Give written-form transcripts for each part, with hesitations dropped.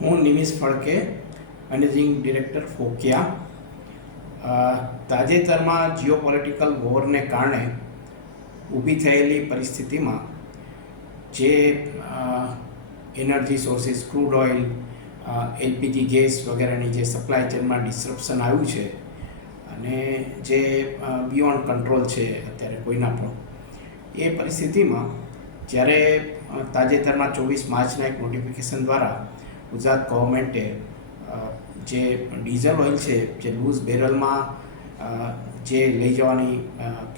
હું Nimish ફળકે, managing director FOKIA. તાજેતરમાં geopolitical વોરને કારણે ઊભી થયેલી પરિસ્થિતિમાં જે energy sources, crude oil, LPG gas વગેરેની જે સપ્લાય ચેનમાં ડિસ્રપ્શન આવ્યું છે અને જે બિયોન્ડ કંટ્રોલ છે અત્યારે કોઈના પણ, એ પરિસ્થિતિમાં જ્યારે તાજેતરમાં 24 માર્ચના એક નોટિફિકેશન દ્વારા ગુજરાત ગવર્મેન્ટે જે ડીઝલ ઓઇલ છે જે લૂઝ બેરલમાં જે લઈ જવાની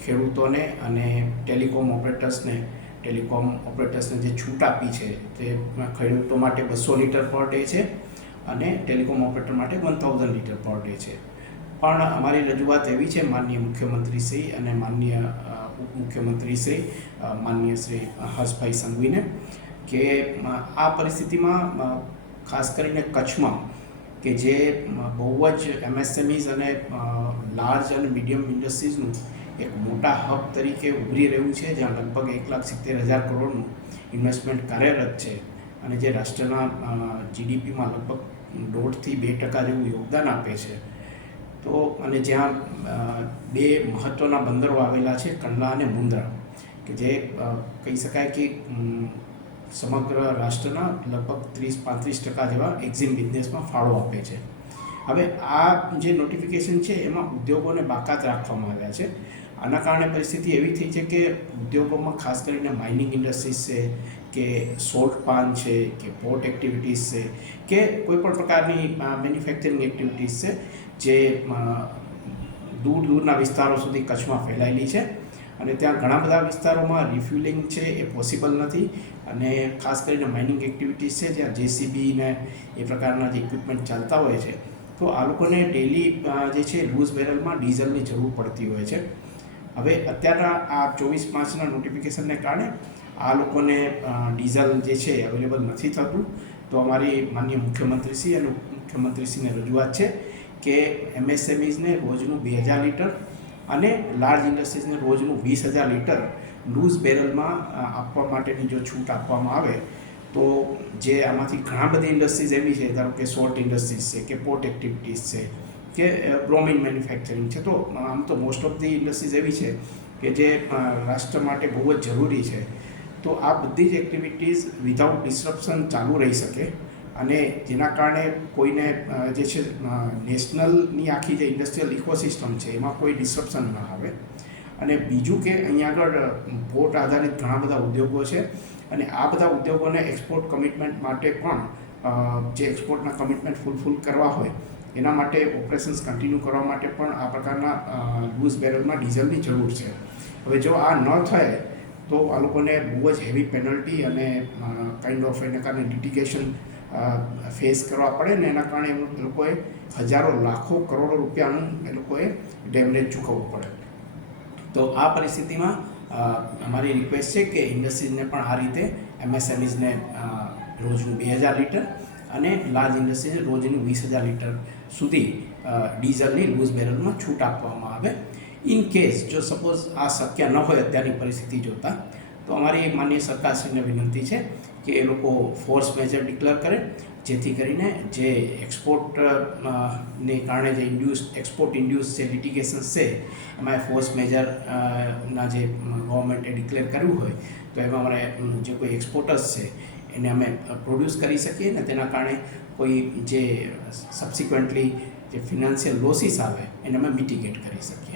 ખેડૂતોને અને ટેલિકોમ ઓપરેટર્સને જે છૂટ આપી છે તે ખેડૂતો માટે 200 લીટર પર ડે છે અને ટેલિકોમ ઓપરેટર માટે 1000 લીટર પર ડે છે. પણ અમારી રજૂઆત એવી છે માનનીય મુખ્યમંત્રીશ્રી અને માનનીય ઉપમુખ્યમંત્રીશ્રી માનનીય શ્રી હર્ષભાઈ સંઘવીને કે આ પરિસ્થિતિમાં ખાસ કરીને કચ્છમાં કે જે બહુ જ એમએસએમઈઝ અને લાર્જ અને મીડિયમ ઇન્ડસ્ટ્રીઝનું એક મોટા હબ તરીકે ઉભરી રહ્યું છે, જ્યાં લગભગ 1,70,000 કરોડનું ઇન્વેસ્ટમેન્ટ કાર્યરત છે અને જે રાષ્ટ્રના જીડીપીમાં લગભગ 1.5 થી 2% જેવું યોગદાન આપે છે. તો અને જ્યાં બે મહત્ત્વના બંદરો આવેલા છે, કંડલા અને મુન્દ્રા, કે જે કહી શકાય કે સમગ્ર રાષ્ટ્રના લગભગ 30-35% જેવા એક્ઝિમ બિઝનેસમાં ફાળો આપે છે. હવે આ જે નોટિફિકેશન છે એમાં ઉદ્યોગોને બાકાત રાખવામાં આવ્યા છે. આના કારણે પરિસ્થિતિ એવી થઈ છે કે ઉદ્યોગોમાં ખાસ કરીને માઇનિંગ ઇન્ડસ્ટ્રીઝ છે કે સોલ્ટ પાન છે કે પોર્ટ એક્ટિવિટીઝ છે કે કોઈપણ પ્રકારની મેન્યુફેક્ચરિંગ એક્ટિવિટીઝ છે જે દૂરના વિસ્તારો સુધી કચ્છમાં ફેલાયેલી છે અને ત્યાં ઘણા બધા વિસ્તારોમાં રિફ્યુલિંગ છે એ પોસિબલ નથી અને ખાસ કરીને માઇનિંગ એક્ટિવિટીઝ છે જ્યાં જેસીબી ને એ પ્રકારના જે ઇક્વિપમેન્ટ ચાલતા હોય છે, તો આ લોકોને ડેલી જે છે લૂઝ બેરલમાં ડીઝલની જરૂર પડતી હોય છે. હવે અત્યારના આ 24 માર્ચના નોટિફિકેશનને કારણે આ લોકોને ડીઝલ જે છે અવેલેબલ નથી થતું. તો અમારી માનનીય મુખ્યમંત્રીશ્રી અને મુખ્યમંત્રીશ્રીને રજૂઆત છે કે એમએસએમઈઝને રોજનું 2000 લીટર અને લાર્જ ઇન્ડસ્ટ્રીઝને રોજનું 20,000 લીટર લૂઝ બેરલમાં આપવા માટેની જો છૂટ આપવામાં આવે તો જે આમાંથી ઘણા બધી ઇન્ડસ્ટ્રીઝ એવી છે, ધારો કે સોલ્ટ ઇન્ડસ્ટ્રીઝ છે કે પોર્ટ એક્ટિવિટીઝ છે કે બ્રોમિન મેન્યુફેક્ચરિંગ છે, તો આમ તો મોસ્ટ ઓફ ધી ઇન્ડસ્ટ્રીઝ એવી છે કે જે રાષ્ટ્ર માટે બહુ જ જરૂરી છે. તો આ બધી જ એક્ટિવિટીઝ વિધાઉટ ડિસ્રપ્શન ચાલુ રહી શકે અને જેના કારણે કોઈને જે છે નેશનલની આખી જે ઇન્ડસ્ટ્રીયલ ઇકોસિસ્ટમ છે એમાં કોઈ ડિસ્રપ્શન ન આવે. અને બીજું કે અહીંયા આગળ પોર્ટ આધારિત ઘણા બધા ઉદ્યોગો છે અને આ બધા ઉદ્યોગોને એક્સપોર્ટ કમિટમેન્ટ માટે પણ જે એક્સપોર્ટના કમિટમેન્ટ ફૂલફિલ કરવા હોય એના માટે ઓપરેશન્સ કન્ટિન્યુ કરવા માટે પણ આ પ્રકારના લૂઝ બેરલમાં ડીઝલની જરૂર છે. હવે જો આ ન થાય તો આ લોકોને બહુ જ હેવી પેનલ્ટી અને કાઇન્ડ ઓફ એના કારણે લિટિગેશન ફેસ કરવા પડે ને એના કારણે એ લોકોએ હજારો લાખો કરોડો રૂપિયાનું એ લોકોએ ડેમેજ ચૂકવવું પડે. તો આ પરિસ્થિતિમાં અમારી રિક્વેસ્ટ છે કે ઇન્ડસ્ટ્રીઝને પણ આ રીતે એમએસએમઈઝને રોજનું 2000 લીટર અને લાર્જ ઇન્ડસ્ટ્રીઝને રોજનું 20,000 લીટર સુધી ડીઝલની લૂઝ બેરલમાં છૂટ આપવામાં આવે. ઇન કેસ જો સપોઝ આ શક્ય ન હોય અત્યારની પરિસ્થિતિ જોતાં, તો અમારી માનનીય સરકારશ્રીને વિનંતી છે કે એ લોકો ફોર્સ મેજર ડિક્લેર કરે, જેથી કરીને જે એક્સપોર્ટને કારણે જે એક્સપોર્ટ ઇન્ડ્યુસ જે લિટિગેશન્સ છે એમાં ફોર્સ મેજરના જે ગવર્મેન્ટે ડિક્લેર કર્યું હોય તો એમાં અમારે જે કોઈ એક્સપોર્ટર્સ છે એને અમે પ્રોડ્યુસ કરી શકીએ અને તેના કારણે કોઈ જે સબસિક્વન્ટલી જે ફિનાન્શિયલ લોસીસ આવે એને અમે મિટિગેટ કરી શકીએ.